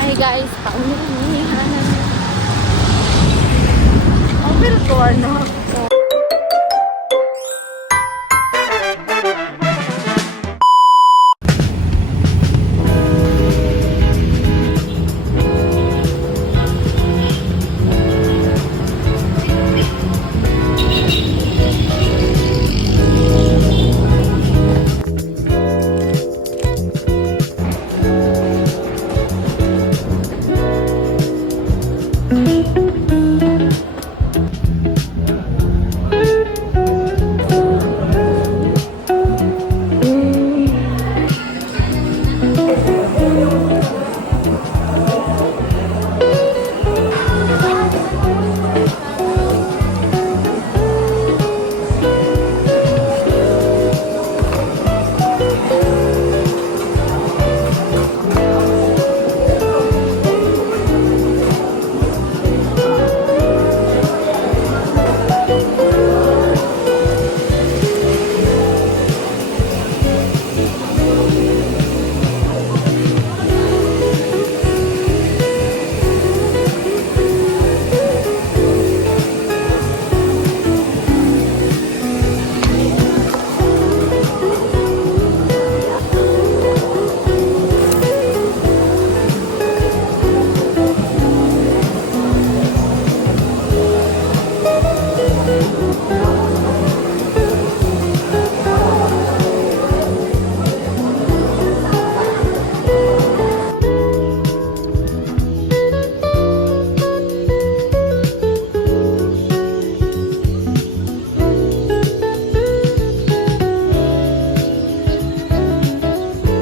Hi guys, paumihan. Ang virtual na.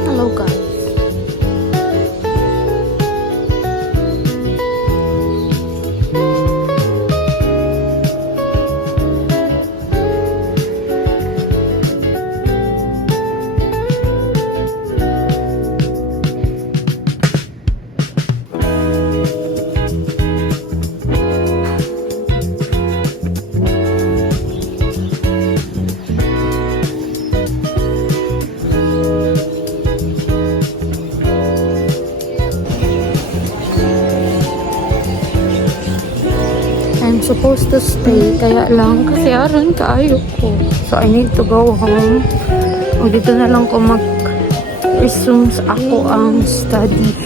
Hello guys. I'm supposed to stay, kaya lang kasi aron kaayo ko. So I need to go home. O dito na lang ko mag-resume sa ako ang study.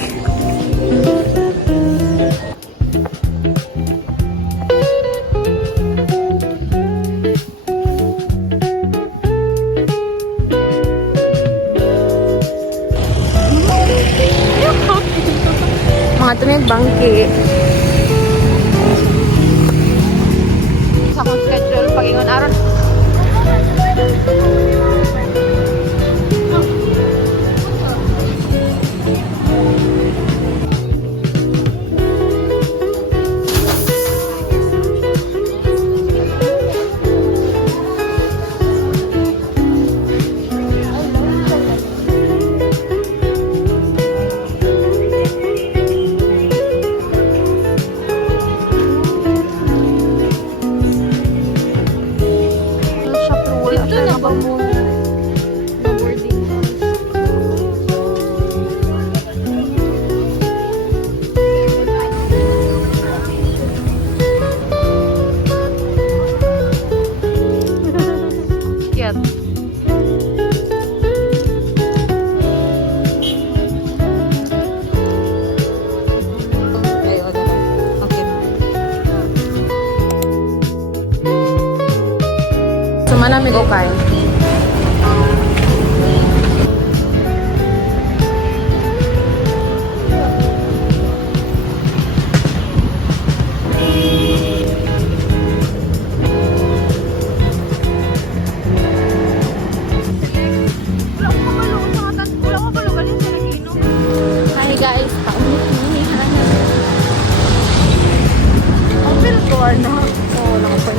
Mga tunay bangki. Sa akong schedule pag-ingon aron. Manamig okay. Hi guys, paumihan. Ang virtual na. Oh, nakapal.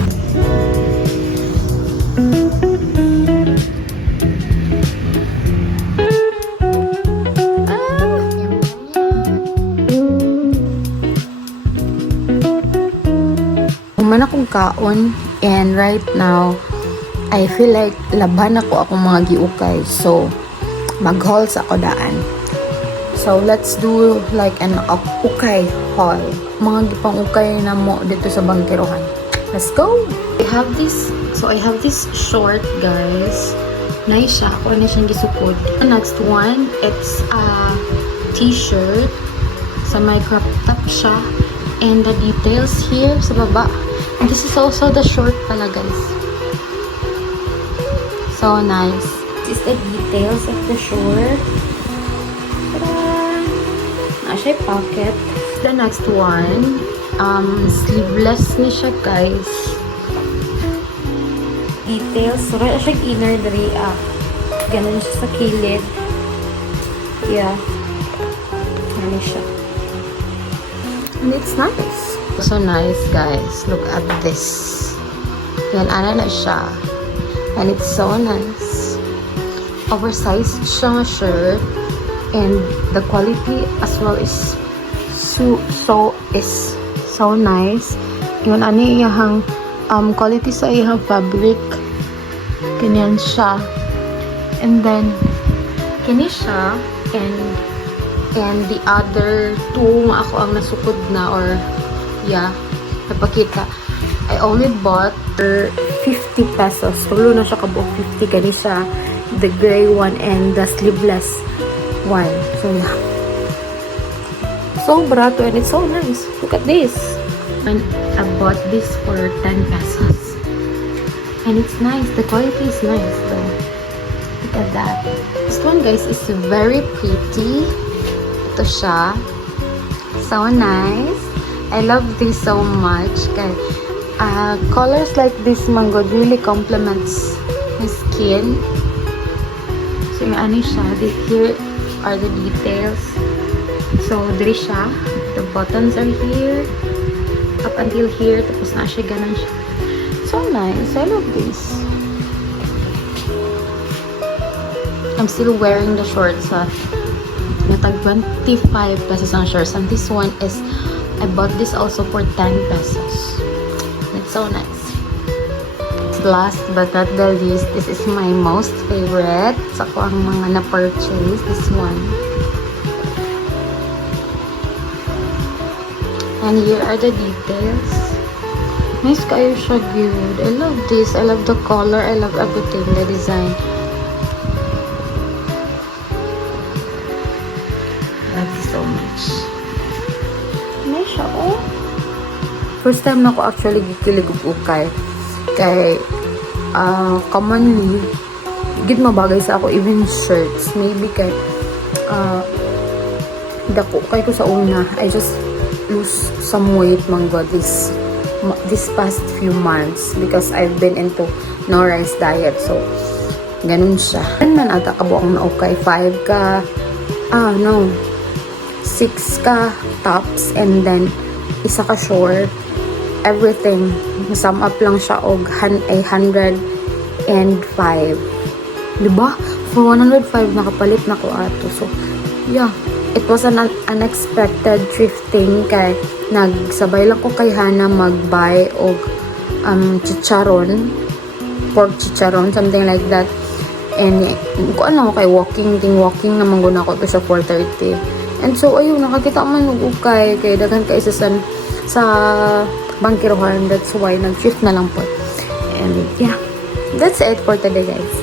Human akong kaon and right now I feel like laban ako akong mga giukay, so mag-haul sa ako daan. So, let's do like an ukay haul. Mga gipang ukay na mo dito sa Bangkirohan. Let's go! I have this short, guys. Nice siya. Ako na siyang gisukod. The next one, it's a t-shirt. Sa may crop top siya. And the details here sa baba. And this is also the short pala, guys. So nice. This is the details of the short. Siya pocket. The next one, sleeveless ni siya, guys. Details. So, kaya siya inner dre, ganun siya sa kilid. Yeah. Ano siya. And it's nice. So nice, guys. Look at this. Yan, ano na siya. And it's so nice. Oversized siya nga shirt. And the quality as well is so nice. Yun, ano iyahang quality sa iyahang fabric. Ganyan siya. And then, kini siya. And the other two ako ang nasukod na or yeah, napakita. I only bought for 50 pesos. Tulo na siya kabuok 50. Kani siya. The gray one and the sleeveless one. So yeah. So barato and it's so nice. Look at this. And I bought this for 10 pesos. And it's nice. The quality is nice though. Look at that. This one, guys, is very pretty. Ito siya. So nice. I love this so much. Kaya, colors like this mango really complements my skin. So yung ano siya. Here are the details. So, diri siya. The buttons are here. Up until here. Tapos na siya. Ganun siya. So nice. I love this. I'm still wearing the shorts. Natag 25 pesos ang shorts. And this one is, I bought this also for 10 pesos. It's so nice. Last but not the least, this is my most favorite. Sa ko ang mga na-purchase. This one. And here are the details. Nice kayo siya, good. I love this. I love the color. I love everything. The design. I love this so much. Nice siya, oh. First time na ako actually gikilig og ukay. Kay, commonly, gid mabagay sa ako, even shirts. Maybe kay, dako kay ko sa una. I just lose some weight manggo this past few months because I've been into no rice diet. So, ganun siya. Ano man ata ka buong na okay? 5 ka, 6 ka tops and then isa ka short. Everything. Sum up lang siya og 105. Diba? For 105 nakapalit na ko ato. So, yeah. It was an unexpected thrifting kay nagsabay lang ko kay Hana mag-buy og chicharon, pork chicharon, something like that. And kung ano kay walking naman guna ko to sa 4:30. And so ayun, nakakita man og ukay kay daghan kay sa Bangkirohan. That's why nag-thrift na lang po. And yeah, that's it for today, guys.